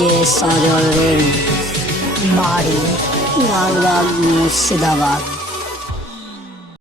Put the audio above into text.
DJ সজলের বাড়ি লালবাগ মুর্শিদাবাদ।